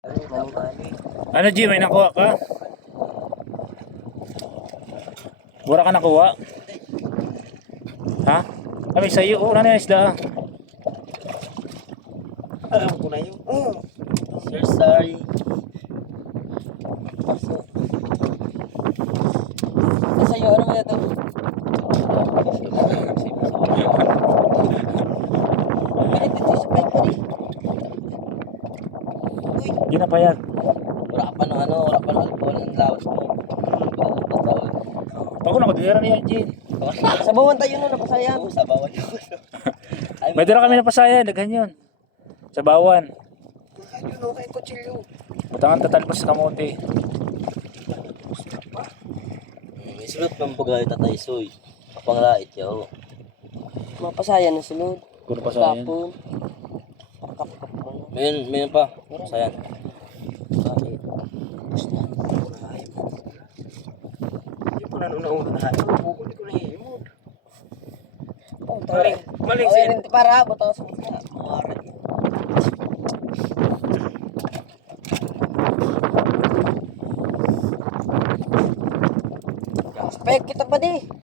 Ano, G? May nakuha ka? Wala ka nakuha? Ha? Kami sa'yo. Oh, ano yung isda? Alam ko na yun. Oh. Sir, sorry. Nasa iyo, ano mo ito? Yun na pa yan. Wala ka pa ng ano, wala pa ng alcohol ng lawas mo. Pa ako nakadira na yan, G. sabawan tayo nun, napasayan. Oo, sa bawat yun. Ay, May dala kami na pasaya. Daghan yun. Sa bawan. Ayun, okay, kutsilyo. Butangan tatalpos sa kamote. May sulot ng bagay tatay soy. Kapanglait yaw. Mapasayan na sulod. Puro pasaya yan. Kapon. Mo. Mayroon, mayroon pa. Sayan. Hindi ko na nung nauna na. Hindi ko na himod. Maling, maling Okay, rin para, butang sa mukha. Spek kita pa di.